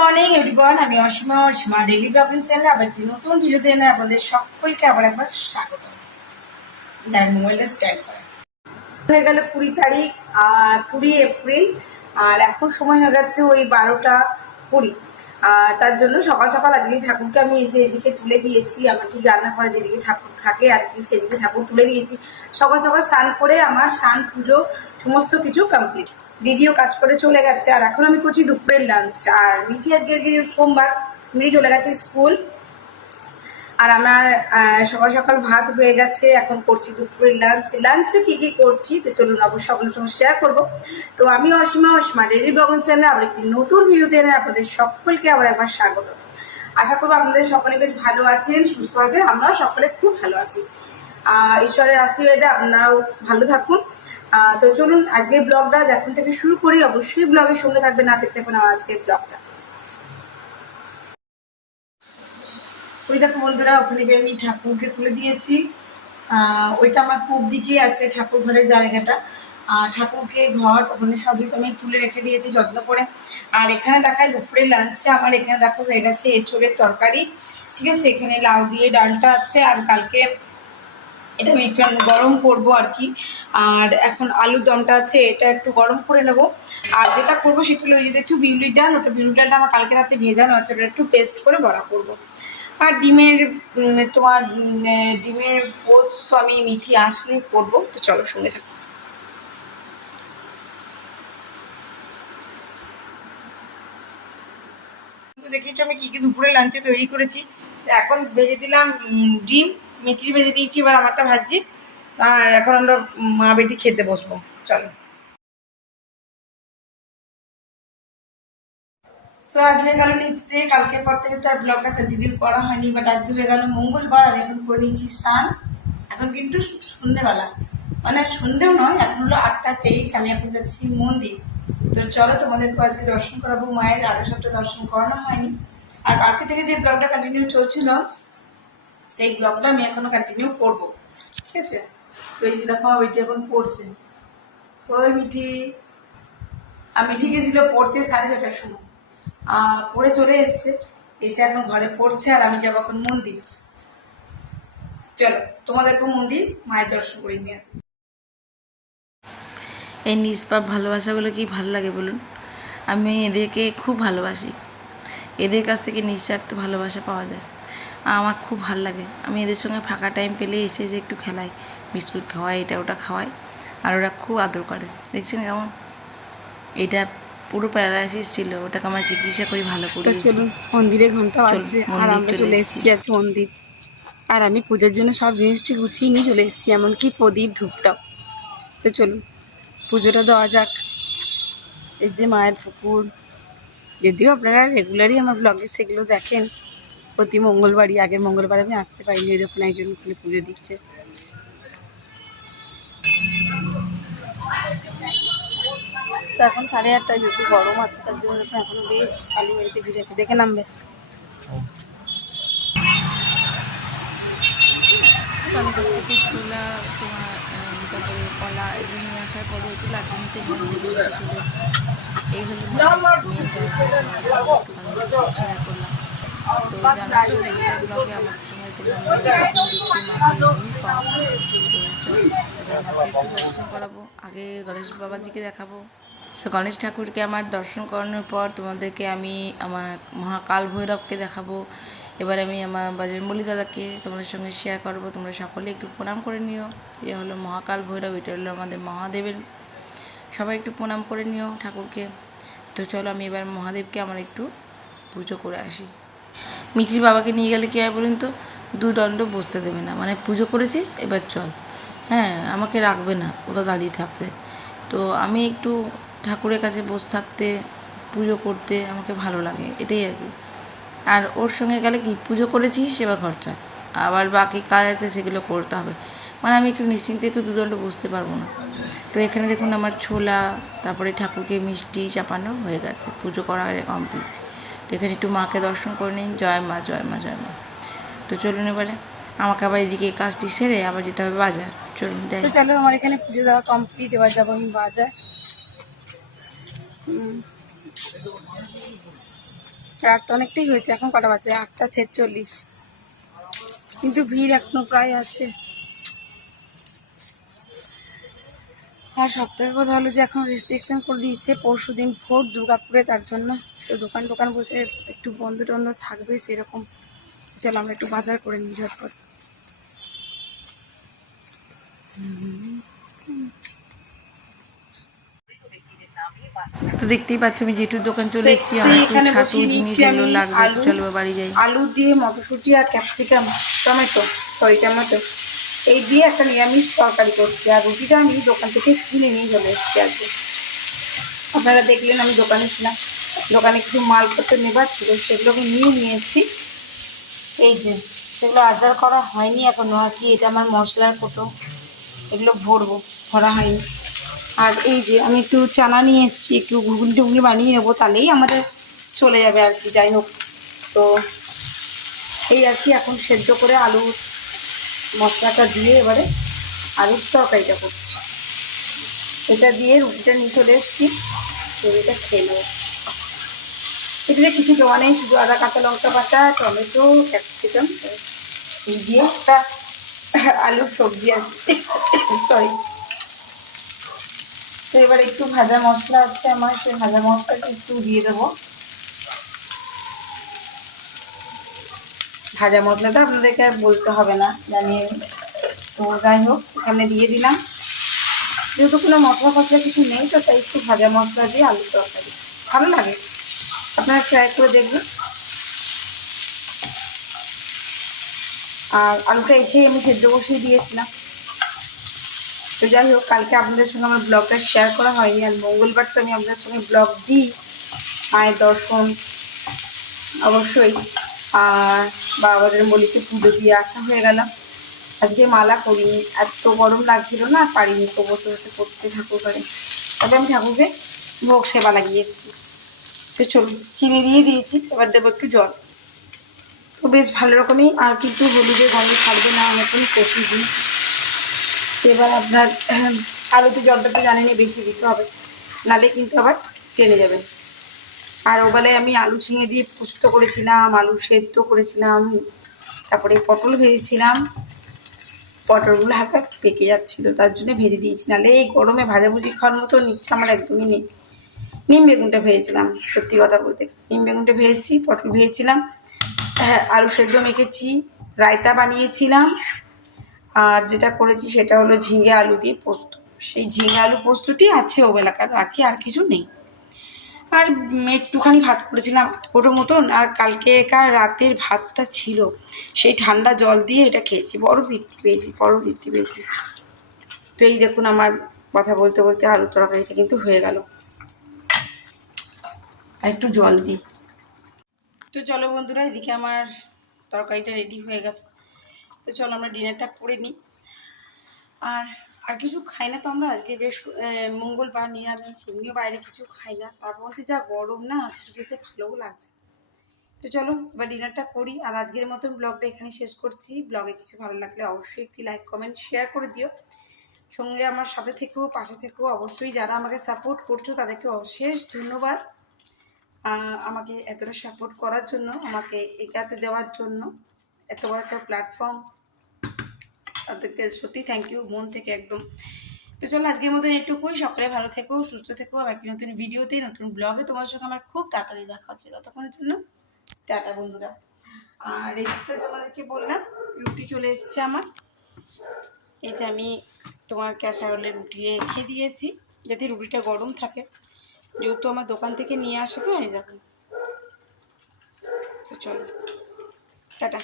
Morning everyone, আমি Asima daily blogging চ্যানেলে আবার একটি নতুন ভিডিওতে এনে আপনাদের সকলকে আবার একবার স্বাগত। মোবাইলটা স্ট্যান্ড করে হয়ে গেল 20 তারিখ আর 20 এপ্রিল, আর এখন সময় হয়ে গেছে ওই 12টা 20। তার জন্য সকাল সকাল আজকে ঠাকুরকে আমি এই যে এদিকে তুলে দিয়েছি। আমার কি রান্না করে যেদিকে ঠাকুর থাকে আর কি সেদিকে ঠাকুর তুলে দিয়েছি। সকাল সকাল স্নান করে আমার স্নান পুজো সমস্ত কিছু কমপ্লিট। দিদিও কাজ করে চলে গেছে, আর এখন আমি করছি দুপুরের লাঞ্চ। আর মিঠি আজকে সোমবার, মিঠি চলে গেছে স্কুল। আর আমার সকাল সকাল ভাত হয়ে গেছে, এখন করছি দুপুরের লাঞ্চে কি কি করছি তো চলুন অবশ্যই আপনার সঙ্গে শেয়ার করবো। তো আমি অসীমা ডেইলি ব্লগিং চ্যানেলে আবার একটি নতুন ভিডিওতে এনে আপনাদের সকলকে আবার একবার স্বাগত। আশা করবো আপনাদের সকলে বেশ ভালো আছেন, সুস্থ আছেন, আমরাও সকলে খুব ভালো আছি। ঈশ্বরের আশীর্বাদে আপনারাও ভালো থাকুন। তো চলুন আজকের ব্লগটা এখন থেকে শুরু করি। অবশ্যই ব্লগের সঙ্গে থাকবেন, না দেখতে থাকবেন আমার আজকের ব্লগটা। ওই দেখো বন্ধুরা, ওখানে যে আমি ঠাকুরকে খুলে দিয়েছি, ওইটা আমার পূব দিকে আছে ঠাকুর ঘরের জায়গাটা। আর ঠাকুরকে ঘর ওখানে সবই তো আমি তুলে রেখে দিয়েছি যত্ন করে। আর এখানে দেখায় দুপুরে লাঞ্চে আমার এখানে দেখো হয়ে গেছে এঁচোড়ের তরকারি, ঠিক আছে। এখানে লাউ দিয়ে ডালটা আছে, আর কালকে এটা আমি একটু গরম করব আর কি। আর এখন আলুর দমটা আছে, এটা একটু গরম করে নেব। আর যেটা করবো সেটা হলো যদি একটু বিউলির ডাল, ওটা বিউলির ডালটা আমার কালকে রাতে ভেজানো আছে, ওটা একটু পেস্ট করে বড়া করবো। আর ডিমের পোচ তো আমি মিঠি আসলে করবো, তো চলো সঙ্গে থাকো। তো দেখেছো আমি কি কি দুপুরে লাঞ্চে তৈরি করেছি। এখন ভেজে দিলাম ডিম, মিঠির ভেজে দিয়েছি, এবার আমারটা ভাজছি। আর এখন আমরা মা বেটি খেতে বসবো, চলো। সো আজ হয়ে গেল নেক্সট ডে, কালকের পর থেকে তার ব্লগটা কন্টিনিউ করা হয়নি, বাট আজকে হয়ে গেল মঙ্গলবার। আমি এখন করে নিয়েছি স্নান। এখন কিন্তু সন্ধেবেলা, মানে সন্ধেও নয়, এখন হলো 8টা 23। আমি এখন যাচ্ছি মন্দির। তো চলো তোমাদেরকে আজকে দর্শন করাবো। মায়ের আগের সপ্তাহে দর্শন করানো হয়নি। আর কালকে থেকে যে ব্লগটা কন্টিনিউ চলছিল সেই ব্লগটা আমি এখনো কন্টিনিউ করবো, ঠিক আছে। তো এই যে দেখো আমার বেটি এখন পড়ছে। ওই মিঠি, আর মিঠি গেছিল পড়তে 6:30টার সময়, পড়ে চলে এসছে, এসে এখন ঘরে পড়ছে। আর আমি যাবো এখন মন্দির। চলো তোমাদেরকে মন্দির মায়ের দর্শন করে নিয়ে আসি। এই নিষ্পাপ ভালোবাসাগুলো কি ভালো লাগে বলুন। আমি এদেরকে খুব ভালোবাসি। এদের কাছ থেকে নিঃস্বার্থ ভালোবাসা পাওয়া যায়, আমার খুব ভালো লাগে। আমি এদের সঙ্গে ফাঁকা টাইম পেলে এসে যে একটু খেলাই, বিস্কুট খাওয়াই, এটা ওটা খাওয়াই, আর ওরা খুব আদর করে। দেখছেন কেমন? এটা পুরো প্যারালাইসিস ছিল, ওটাকে আমরা চিকিৎসা করে ভালো করে। চলুন মন্দিরে ঘন্টা বাজছে আর আমরা চলে এসেছি আজ মন্দির। আর আমি পুজোর জন্য সব জিনিসটি গুছিয়ে নিয়ে চলে এসেছি, এমনকি প্রদীপ ধূপটাও। তো চলুন পুজোটা দেওয়া যাক। এই যে মায়ের পুকুর, যদিও আপনারা রেগুলারই আমার ব্লগে সেগুলো দেখেন, প্রতি মঙ্গলবারই। আগের মঙ্গলবার আমি আসতে পারিনি, এরকম একজন ওখানে পুজো দিচ্ছে। তো এখন 8:30, যেহেতু গরম আছে তার জন্য এখনো বেশ কালীবাড়িতে ভিড় আছে, দেখে নামবে। আমি প্রত্যেকে ছোলা তোমার তারপরে কলা এগুলো নিয়ে আসার পরে একটু লাড্ডু নিতে মন্দিরে চলে এসেছি। এই হলো মেন দরজা, শেয়ার করলাম। তো জানো তো রেগুলার ব্লগে আমার সঙ্গে তোমরা দেখতে মাকে নিয়ে পাও। তো চলো এবার মাকে একটু দর্শন করাবো। আগে গণেশ বাবাজিকে দেখাবো। সো গণেশ ঠাকুরকে আমার দর্শন করানোর পর তোমাদেরকে আমি আমার মহাকাল ভৈরবকে দেখাবো। এবার আমি আমার বজরংবলী দাদাকে তোমাদের সঙ্গে শেয়ার করবো। তোমরা সকলে একটু প্রণাম করে নিও। এটা হলো মহাকাল ভৈরব, এটা হলো আমাদের মহাদেবের। সবাই একটু প্রণাম করে নিও ঠাকুরকে। তো চলো আমি এবার মহাদেবকে আমার একটু পুজো করে আসি। মিঠির বাবাকে নিয়ে গেলে কী হয় বলুন তো, দুদণ্ড বসতে দেবে না, মানে পুজো করেছিস এবার চল, হ্যাঁ আমাকে রাখবে না ওরা দাঁড়িয়ে থাকতে। তো আমি একটু ঠাকুরের কাছে বসে থাকতে, পুজো করতে আমাকে ভালো লাগে, এটাই আর কি। আর ওর সঙ্গে গেলে কি পুজো করেছিস সেবা খরচা, আবার বাকি কাজ আছে সেগুলো করতে হবে, মানে আমি একটু নিশ্চিন্তে একটু দুদণ্ড বসতে পারবো না। তো এখানে দেখুন আমার ছোলা, তারপরে ঠাকুরকে মিষ্টি চাপানো হয়ে গেছে, পুজো করা কমপ্লিট। তো এখানে একটু মাকে দর্শন করে নিন। জয় মা জয় মা জয় মা। তো চলুন এবারে আমাকে আবার এদিকে এই কাজটি সেরে আবার যেতে হবে বাজার। চলুন যাই। তো চলো আমার এখানে পুজো দেওয়া কমপ্লিট, এবার যাবো আমি বাজার। রাত তো অনেকটাই হয়েছে, এখন কটা বাজে 8:46, কিন্তু ভিড় এখনো প্রায় আছে। আর সবথেকে কথা হলো যে এখন রেস্ট্রিকশন করে দিয়েছে, পরশু দিন ভোট দুর্গাপুরে, তার জন্য তো দোকান টোকান বলছে একটু বন্ধ টন্ধ থাকবে সেরকম। চলো আমরা একটু বাজার করে নিই ঝটপট। তো দেখতেই পাচ্ছ আমি জেঠুর দোকান চলে এসেছি, আমার একটু এখানে ছাতু বসিয়ে জিনিস নিচ্ছি এগুলো আমি লাগবে, তো আলু, চলো বাড়ি যাই। আলু দিয়ে মটরশুঁটি আর ক্যাপসিকাম, টমেটো, এই দিয়ে একটা নিরামিষ তরকারি করছি। আর রুটিটা আমি দোকান থেকে কিনে নিয়ে চলে এসেছি আজকে। আপনারা দেখলেন আমি দোকানে ছিলাম, দোকানে কিছু মালপত্র নেবার ছিল, সেগুলোকে নিয়ে এসেছি। এই যে সেগুলো আচার করা হয়নি এখনো, আর কি এটা আমার মশলার কোটো, এগুলো ভরা হয়নি। আর এই যে আমি একটু চানা নিয়ে এসেছি, একটু ঘুগনি টুগনি বানিয়ে নেবো, তাহলেই আমাদের চলে যাবে আর কি। যাই হোক, তো এই আর কি এখন সেদ্ধ করে আলুর মশলাটা দিয়ে এবারে আলুর তরকারিটা করছি। এটা দিয়ে রুটিটা নিয়ে চলে এসেছি, রুটিটা খেয়ে নেবো। এটাতে কিছু দেওয়া নেই, শুধু আদা কাঁচা লঙ্কা বাটা, টমেটো, ক্যাপসিকাম এই দিয়ে একটা আলুর সবজি আর কি, সরি। তো এবার একটু ভাজা মশলা আছে আমার, সেই ভাজা মশলাটা একটু দিয়ে দেবো। ভাজা মশলাটা আপনাদেরকে আর বলতে হবে না, জানিয়ে। তো যাই হোক, এখানে দিয়ে দিলাম, যেহেতু কোনো মশলা ফসলা কিছু নেই, তো তাই একটু ভাজা মশলা দিয়ে আলুর তরকারি ভালো লাগে, আপনারা ট্রাই করে দেখবেন। আর আলুটা এসেই আমি সেদ্ধ বসিয়ে দিয়েছিলাম। তো যাই হোক, কালকে আপনাদের সঙ্গে আমার ব্লগটা শেয়ার করা হয়নি, আর মঙ্গলবার তো আমি আপনাদের সঙ্গে ব্লগ দিই, মায়ের দর্শন অবশ্যই। আর বাবাদের বলিতে পুজো দিয়ে আসা হয়ে গেল। আজকে মালা করিনি, এত গরম লাগছিল না, পারিনি তো বসে বসে করতে ঠাকুর ঘরে। তবে আমি ঠাকুরকে ভোগ সেবা লাগিয়েছি। তো চলুন, চিনি দিয়ে দিয়েছি, এবার দেবো একটু জল। তো বেশ ভালো রকমই, আর কিন্তু হলুদে গন্ধ ছাড়বে না, আমি এখন কষি দিই। এবার আপনার আলুতে জলটা তো জানেনই বেশি দিতে হবে, নালে কিন্তু আবার টেনে যাবে। আর ওবেলায় আমি আলু ঝিঙে দিয়ে পোস্ত করেছিলাম, আলু সেদ্ধ করেছিলাম, তারপরে পটল ভেজেছিলাম। পটলগুলো হালকা পেকে যাচ্ছিল, তার জন্য ভেজে দিয়েছি, নাহলে এই গরমে ভাজাভুজি খাওয়ার মতো ইচ্ছা আমার একদমই নেই। নিম বেগুনটা ভেজেছিলাম, সত্যি কথা বলতে নিম বেগুনটা ভেজেছি, পটল ভেজেছিলাম, আলু সেদ্ধ মেখেছি, রায়তা বানিয়েছিলাম। আর যেটা করেছি সেটা হলো ঝিঙে আলু দিয়ে পোস্ত। সেই ঝিঙে আলু পোস্তটি আছে ওবেলাকার, বাকি আর কিছু নেই। আর একটুখানি ভাত করেছিলাম ওটার মতন, আর কালকেকার রাতের ভাতটা ছিল, সেই ঠান্ডা জল দিয়ে এটা খেয়েছি, বড় তৃপ্তি পেয়েছি। তো এই দেখুন, আমার কথা বলতে বলতে আলু তরকারিটা কিন্তু হয়ে গেল। আর একটু জল দিই। তো চলো বন্ধুরা, এদিকে আমার তরকারিটা রেডি হয়ে গেছে, তো চলো আমরা ডিনারটা করে নিই। আর আর কিছু খাই না তো আমরা, আজকে বেশ মঙ্গলবার নিরামিষ, এমনিও বাইরে কিছু খাই না, তার মধ্যে যা গরম না, কিছু খেতে ভালোও লাগছে। তো চলো এবার ডিনারটা করি। আর আজকের মতন ব্লগটা এখানে শেষ করছি। ব্লগে কিছু ভালো লাগলে অবশ্যই একটি লাইক কমেন্ট শেয়ার করে দিও, সঙ্গে আমার সাথে থেকেও পাশে থেকেও। অবশ্যই যারা আমাকে সাপোর্ট করছো তাদেরকে অশেষ ধন্যবাদ, আমাকে এতটা সাপোর্ট করার জন্য, আমাকে এগাতে দেওয়ার জন্য, এত বড় একটা প্ল্যাটফর্ম, তাদেরকে সত্যি থ্যাংক ইউ মন থেকে একদম। তো চলো আজকের মতন এটুকুই, সকালে ভালো থেকো, সুস্থ থেকো। আবার একটি নতুন ভিডিওতে, নতুন ব্লগে তোমার সঙ্গে আমার খুব তাড়াতাড়ি দেখা হচ্ছে। ততক্ষণের জন্য টাটা বন্ধুরা। আর রেসিপিটা তোমাদেরকে বললাম, রুটি চলে এসছে আমার। এতে আমি তোমার ক্যাসারোলে রুটি রেখে দিয়েছি, যাতে রুটিটা গরম থাকে, যেহেতু আমার দোকান থেকে নিয়ে আসা তো। এই দেখুন, তো চলো টাটা।